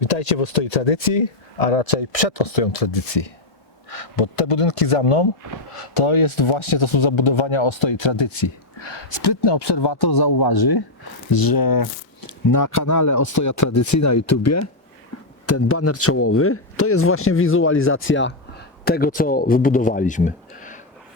Witajcie w Ostoi Tradycji, a raczej przed Ostoją Tradycji. Bo te budynki za mną to jest właśnie, to są zabudowania Ostoi Tradycji. Sprytny obserwator zauważy, że na kanale Ostoja Tradycji na YouTubie ten baner czołowy to jest właśnie wizualizacja tego, co wybudowaliśmy.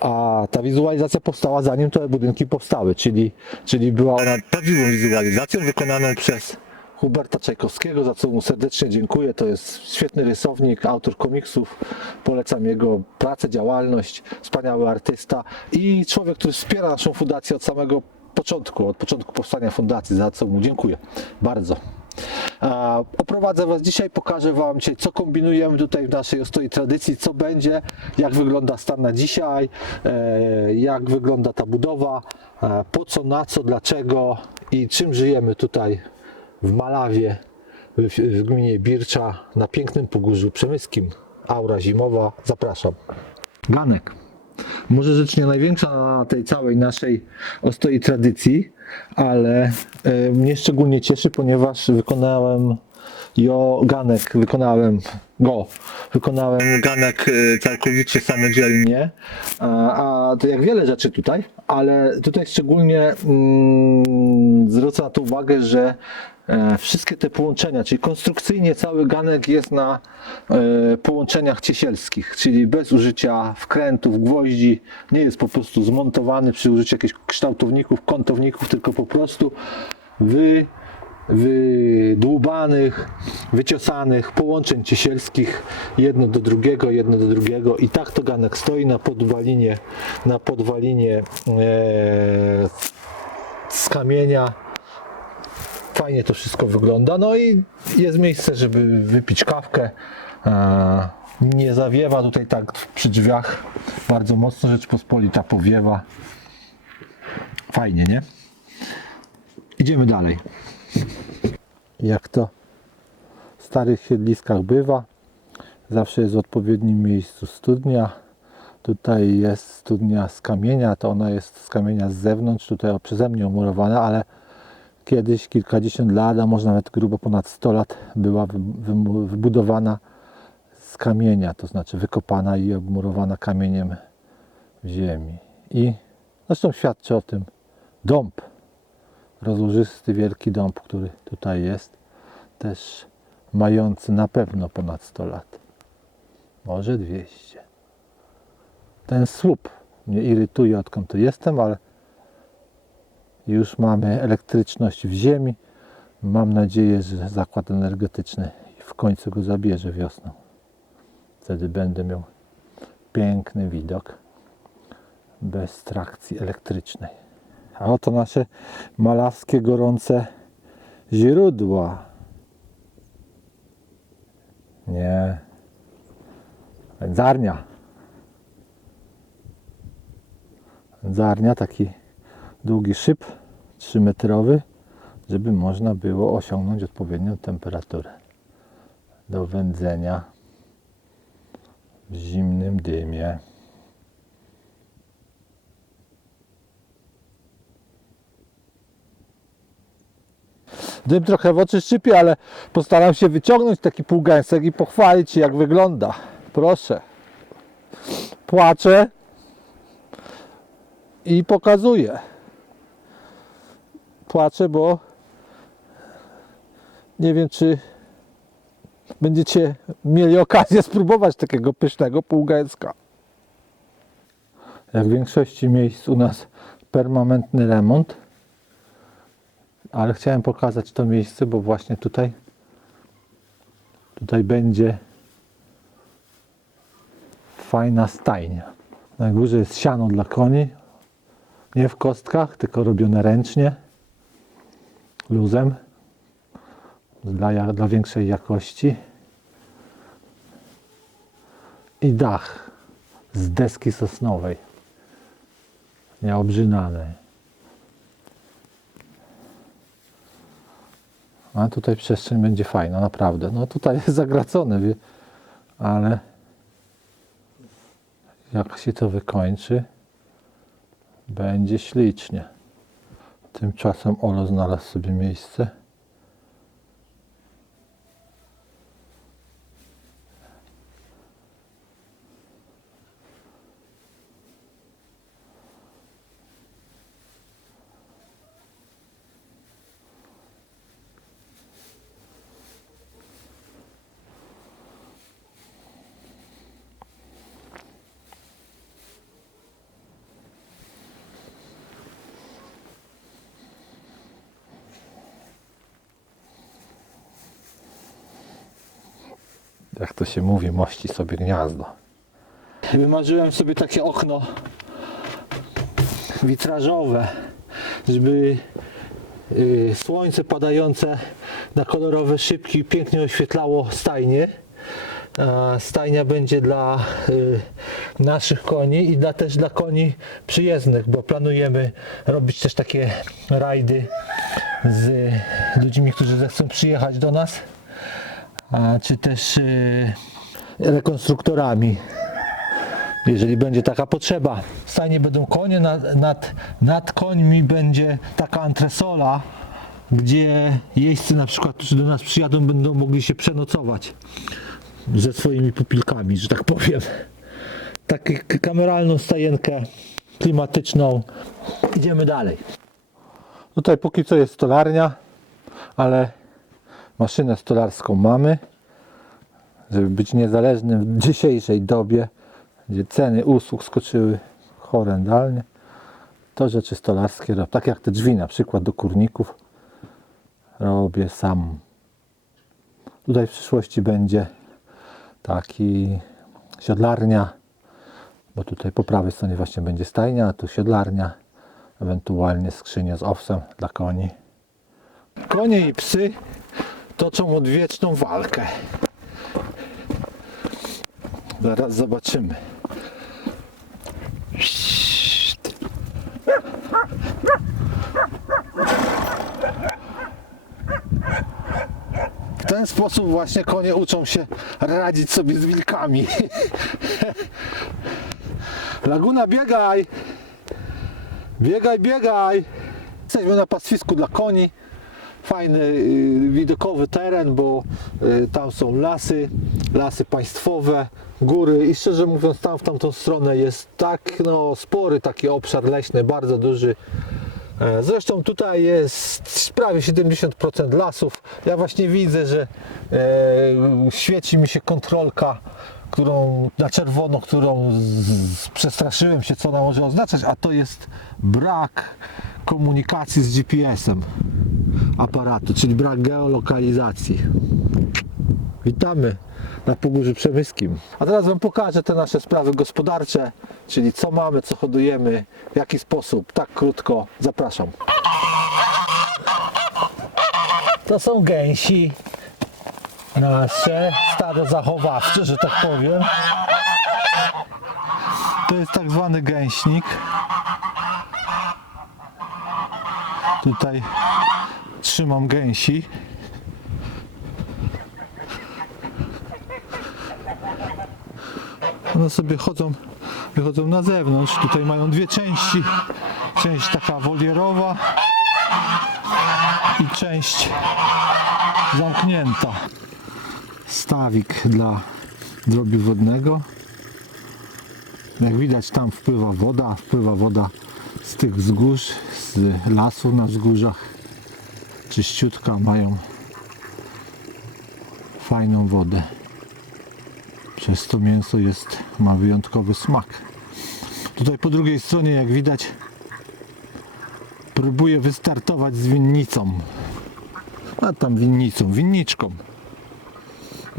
A ta wizualizacja powstała zanim te budynki powstały, czyli, czyli była ona prawdziwą wizualizacją wykonaną przez Huberta Czajkowskiego, za co mu serdecznie dziękuję. To jest świetny rysownik, autor komiksów. Polecam jego pracę, działalność, wspaniały artysta i człowiek, który wspiera naszą fundację od samego początku, od początku powstania fundacji, za co mu dziękuję bardzo. Oprowadzę Was dzisiaj, pokażę Wam dzisiaj, co kombinujemy tutaj w naszej ostoi tradycji, co będzie, jak wygląda stan na dzisiaj, e, jak wygląda ta budowa, e, po co, na co, dlaczego i czym żyjemy tutaj w Malawie, w, gminie Bircza, na pięknym Pogórzu Przemyskim. Aura zimowa, zapraszam. Ganek. Może rzecz nie największa na tej całej naszej ostoi tradycji, ale e, mnie szczególnie cieszy, ponieważ wykonałem jo ganek, wykonałem go, wykonałem ganek e, całkowicie samodzielnie, a, to jak wiele rzeczy tutaj, ale tutaj szczególnie mm, zwrócę na to uwagę, że wszystkie te połączenia, czyli konstrukcyjnie cały ganek jest na e, połączeniach ciesielskich, czyli bez użycia wkrętów, gwoździ, nie jest po prostu zmontowany przy użyciu jakichś kształtowników, kątowników, tylko po prostu wy, wydłubanych, wyciosanych połączeń ciesielskich jedno do drugiego, jedno do drugiego i tak to ganek stoi na podwalinie, na podwalinie e, z kamienia fajnie to wszystko wygląda. No i jest miejsce, żeby wypić kawkę. E, Nie zawiewa tutaj tak przy drzwiach bardzo mocno, Rzeczpospolita powiewa. Fajnie, nie? Idziemy dalej. Jak to w starych siedliskach bywa, zawsze jest w odpowiednim miejscu studnia. Tutaj jest studnia z kamienia, to ona jest z kamienia z zewnątrz, tutaj przeze mnie umurowana, ale kiedyś, kilkadziesiąt lat, a może nawet grubo ponad 100 lat, była wybudowana z kamienia, to znaczy wykopana i obmurowana kamieniem w ziemi. I zresztą świadczy o tym dąb, rozłożysty, wielki dąb, który tutaj jest, też mający na pewno ponad 100 lat, może 200. Ten słup mnie irytuje, odkąd tu jestem, ale już mamy elektryczność w ziemi. Mam nadzieję, że zakład energetyczny w końcu go zabierze wiosną. Wtedy będę miał piękny widok bez trakcji elektrycznej. A oto nasze malawskie gorące źródła. Nie. Wędzarnia. Wędzarnia, taki długi szyb 3-metrowy, żeby można było osiągnąć odpowiednią temperaturę do wędzenia w zimnym dymie. Dym trochę w oczy szczypie, ale postaram się wyciągnąć taki półgęsek i pochwalić się jak wygląda. Proszę. Płaczę i pokazuję płaczę, bo nie wiem, czy będziecie mieli okazję spróbować takiego pysznego półgęska. Jak w większości miejsc u nas permanentny remont, ale chciałem pokazać to miejsce, bo właśnie tutaj tutaj będzie fajna stajnia. Na górze jest siano dla koni, nie w kostkach, tylko robione ręcznie luzem dla, dla większej jakości. I dach z deski sosnowej nieobrzynanej a tutaj przestrzeń będzie fajna naprawdę. No tutaj jest zagracone ale jak się to wykończy będzie ślicznie Tymczasem Olo znalazł sobie miejsce. Jak to się mówi, mości sobie gniazdo. Wymarzyłem sobie takie okno witrażowe, żeby y, słońce padające na kolorowe szybki pięknie oświetlało stajnie. Stajnia będzie dla y, naszych koni i dla, też dla koni przyjezdnych, bo planujemy robić też takie rajdy z ludźmi, którzy zechcą przyjechać do nas, czy też y, rekonstruktorami jeżeli będzie taka potrzeba. W stajnie będą konie, nad, nad, nad końmi będzie taka antresola, gdzie jeźdźcy na przykład, którzy do nas przyjadą, będą mogli się przenocować ze swoimi pupilkami, że tak powiem. Taką kameralną stajenkę klimatyczną. Idziemy dalej. Tutaj póki co jest stolarnia, ale maszynę stolarską mamy żeby być niezależnym w dzisiejszej dobie, gdzie ceny usług skoczyły horrendalnie, to rzeczy stolarskie robię. Tak jak te drzwi na przykład do kurników robię sam. Tutaj w przyszłości będzie taki siodlarnia, bo tutaj po prawej stronie właśnie będzie stajnia, a tu siodlarnia, ewentualnie skrzynia z owsem dla koni. Konie i psy toczą odwieczną walkę. Zaraz zobaczymy. W ten sposób właśnie konie uczą się radzić sobie z wilkami. Laguna, biegaj! Biegaj, biegaj! Jesteśmy na pastwisku dla koni. Fajny, y, widokowy teren, bo y, tam są lasy, lasy państwowe, góry i szczerze mówiąc tam w tamtą stronę jest tak no, spory taki obszar leśny, bardzo duży. E, Zresztą tutaj jest prawie 70% lasów. Ja właśnie widzę, że e, świeci mi się kontrolka, którą na czerwono, którą z, przestraszyłem się, co ona może oznaczać, a to jest brak komunikacji z GPS-em aparatu, czyli brak geolokalizacji. Witamy na Pogórzu Przemyskim. A teraz Wam pokażę te nasze sprawy gospodarcze, czyli co mamy, co hodujemy, w jaki sposób. Tak krótko zapraszam. To są gęsi. Nasze stado zachowawcze, że tak powiem. To jest tak zwany gęśnik. Tutaj trzymam gęsi. One sobie chodzą, wychodzą na zewnątrz. Tutaj mają dwie części. Część taka wolierowa i część zamknięta. Stawik dla drobiu wodnego. Jak widać tam wpływa woda, wpływa woda z tych wzgórz, z lasu na wzgórzach. Czyściutka mają fajną wodę. Przez to mięso jest, ma wyjątkowy smak. Tutaj po drugiej stronie, jak widać, próbuję wystartować z winnicą. A tam winnicą, winniczką.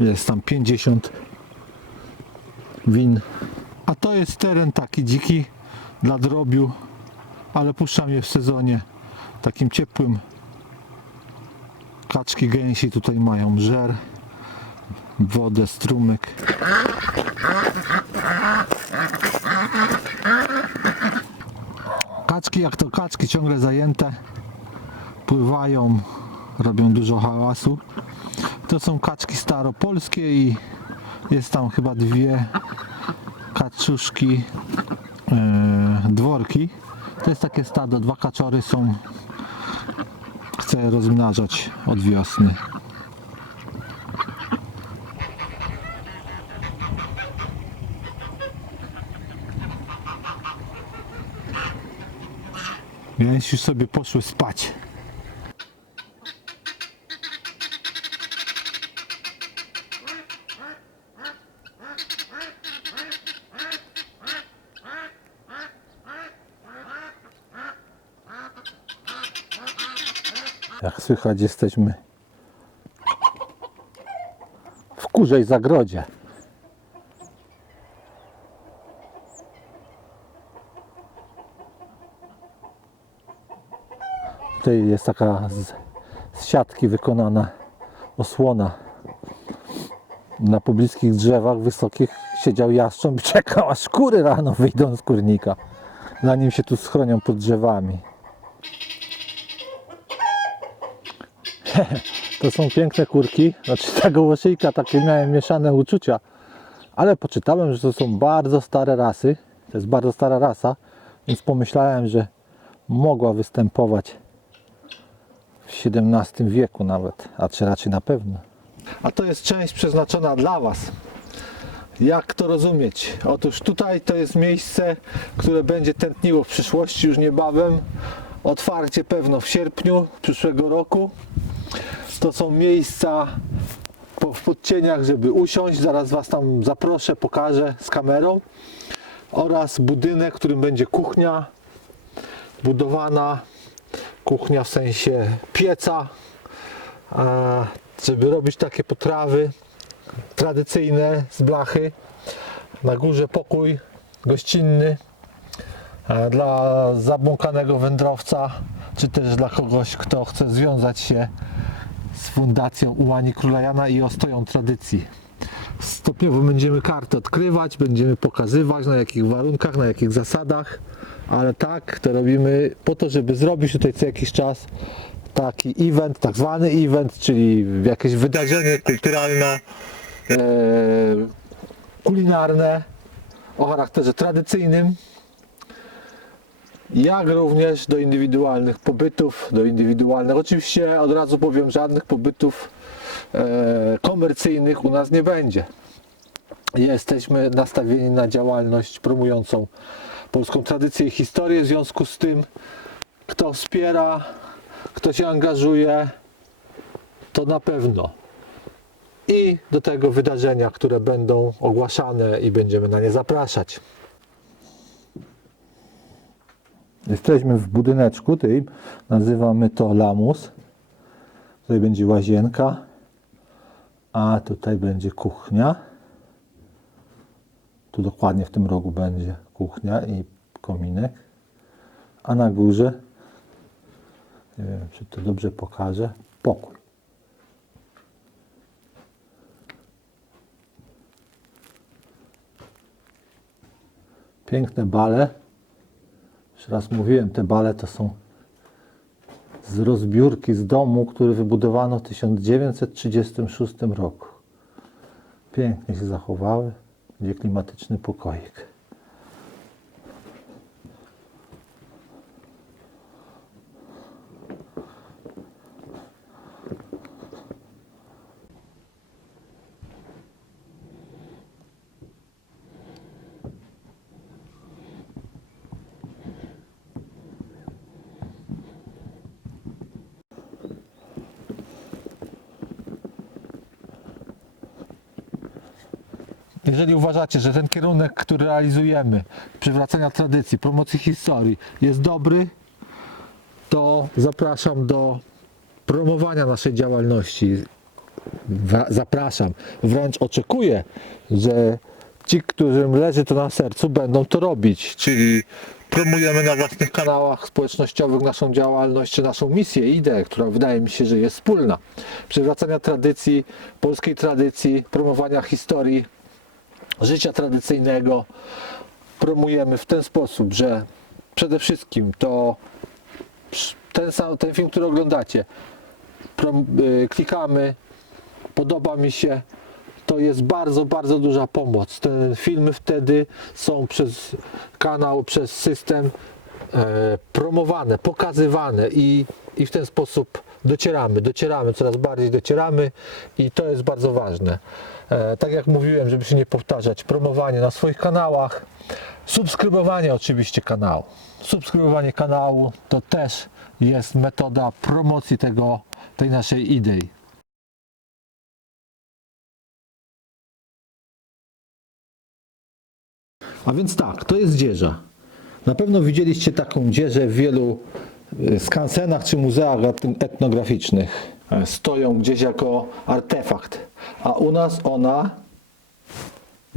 Jest tam 50 win. A to jest teren taki dziki dla drobiu, ale puszczam je w sezonie takim ciepłym. Kaczki gęsi tutaj mają żer, wodę, strumyk. Kaczki jak to kaczki ciągle zajęte, pływają, robią dużo hałasu. To są kaczki staropolskie i jest tam chyba dwie kaczuszki, e, dworki. To jest takie stado, dwa kaczory są, chcę rozmnażać od wiosny. Więc już sobie poszły spać. Słychać, jesteśmy w kurzej zagrodzie. Tutaj jest taka z, z siatki wykonana osłona. Na pobliskich drzewach wysokich siedział jastrząb i czekał, aż kury rano wyjdą z kurnika. Zanim się tu schronią pod drzewami. To są piękne kurki. Znaczy ta gołoszyjka, takie miałem mieszane uczucia. Ale poczytałem, że to są bardzo stare rasy. To jest bardzo stara rasa. Więc pomyślałem, że mogła występować w XVII wieku nawet. A czy raczej na pewno. A to jest część przeznaczona dla Was. Jak to rozumieć? Otóż tutaj to jest miejsce, które będzie tętniło w przyszłości już niebawem. Otwarcie pewno w sierpniu przyszłego roku. To są miejsca w podcieniach, żeby usiąść. Zaraz Was tam zaproszę, pokażę z kamerą. Oraz budynek, w którym będzie kuchnia budowana. Kuchnia w sensie pieca, żeby robić takie potrawy tradycyjne z blachy. Na górze pokój gościnny dla zabłąkanego wędrowca, czy też dla kogoś, kto chce związać się z Fundacją Ułani Króla Jana i ostoją tradycji. Stopniowo będziemy kartę odkrywać, będziemy pokazywać na jakich warunkach, na jakich zasadach, ale tak to robimy po to, żeby zrobić tutaj co jakiś czas taki event, tak zwany event, czyli jakieś wydarzenie kulturalne, e, kulinarne o charakterze tradycyjnym, jak również do indywidualnych pobytów, do indywidualnych. Oczywiście od razu powiem, żadnych pobytów e, komercyjnych u nas nie będzie. Jesteśmy nastawieni na działalność promującą polską tradycję i historię. W związku z tym, kto wspiera, kto się angażuje, to na pewno. I do tego wydarzenia, które będą ogłaszane i będziemy na nie zapraszać. Jesteśmy w budyneczku tym, nazywamy to Lamus. Tutaj będzie łazienka, a tutaj będzie kuchnia. Tu dokładnie w tym rogu będzie kuchnia i kominek. A na górze, nie wiem czy to dobrze pokażę, pokój. Piękne bale. Już raz mówiłem, te bale to są z rozbiórki z domu, który wybudowano w 1936 roku. Pięknie się zachowały. Będzie klimatyczny pokoik. Jeżeli uważacie, że ten kierunek, który realizujemy, przywracania tradycji, promocji historii jest dobry, to zapraszam do promowania naszej działalności. Zapraszam, wręcz oczekuję, że ci, którym leży to na sercu, będą to robić, czyli promujemy na własnych kanałach społecznościowych naszą działalność, czy naszą misję, ideę, która wydaje mi się, że jest wspólna. Przywracania tradycji, polskiej tradycji, promowania historii, życia tradycyjnego promujemy w ten sposób, że przede wszystkim to ten, sam, ten film, który oglądacie, y, klikamy, podoba mi się, to jest bardzo, bardzo duża pomoc. Te filmy wtedy są przez kanał, przez system e, promowane, pokazywane i, i w ten sposób docieramy, docieramy, coraz bardziej docieramy i to jest bardzo ważne. E, tak jak mówiłem, żeby się nie powtarzać, promowanie na swoich kanałach, subskrybowanie oczywiście kanału. Subskrybowanie kanału to też jest metoda promocji tego, tej naszej idei. A więc tak, to jest dzieża. Na pewno widzieliście taką dzieżę w wielu skansenach czy muzeach et- etnograficznych. e, stoją gdzieś jako artefakt, a u nas ona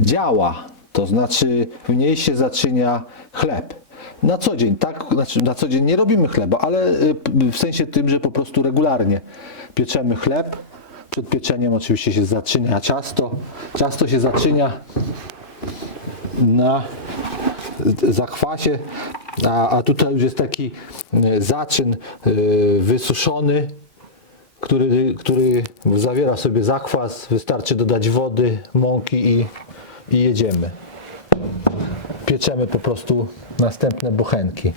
działa, to znaczy w niej się zaczyna chleb. Na co dzień, tak, znaczy na co dzień nie robimy chleba, ale p- w sensie tym, że po prostu regularnie pieczemy chleb. Przed pieczeniem oczywiście się zaczyna ciasto. Ciasto się zaczyna na zakwasie, a, a tutaj już jest taki y, zaczyn y, wysuszony, który, który zawiera sobie zakwas, wystarczy dodać wody, mąki i, i jedziemy. Pieczemy po prostu następne bochenki.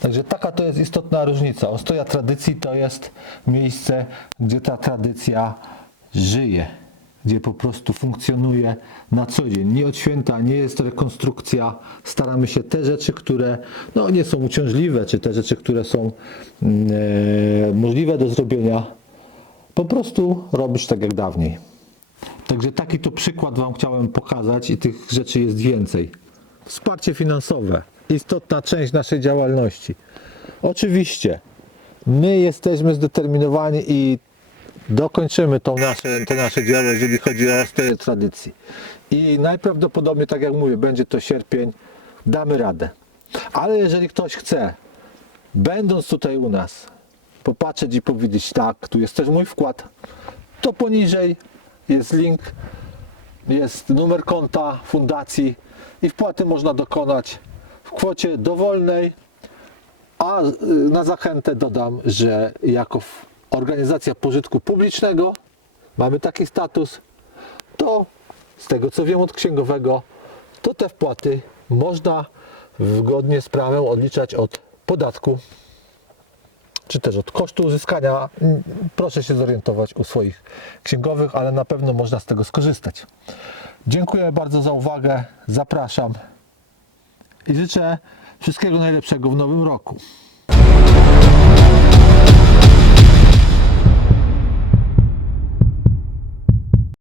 Także taka to jest istotna różnica. Ostoja tradycji to jest miejsce, gdzie ta tradycja żyje, gdzie po prostu funkcjonuje na co dzień. Nie od święta, nie jest to rekonstrukcja. Staramy się te rzeczy, które no, nie są uciążliwe, czy te rzeczy, które są mm, e, możliwe do zrobienia, po prostu robić tak jak dawniej. Także taki to przykład Wam chciałem pokazać i tych rzeczy jest więcej. Wsparcie finansowe, istotna część naszej działalności. Oczywiście, my jesteśmy zdeterminowani i dokończymy tą nasze, te nasze dzieło, jeżeli chodzi o ostoję tradycji. I najprawdopodobniej, tak jak mówię, będzie to sierpień, damy radę. Ale jeżeli ktoś chce, będąc tutaj u nas, popatrzeć i powiedzieć tak, tu jest też mój wkład, to poniżej jest link, jest numer konta fundacji i wpłaty można dokonać w kwocie dowolnej, a y, na zachętę dodam, że jako organizacja pożytku publicznego mamy taki status, to z tego co wiem od księgowego, to te wpłaty można zgodnie z prawem odliczać od podatku czy też od kosztu uzyskania, mm, proszę się zorientować u swoich księgowych, ale na pewno można z tego skorzystać. Dziękuję bardzo za uwagę, zapraszam i życzę wszystkiego najlepszego w nowym roku.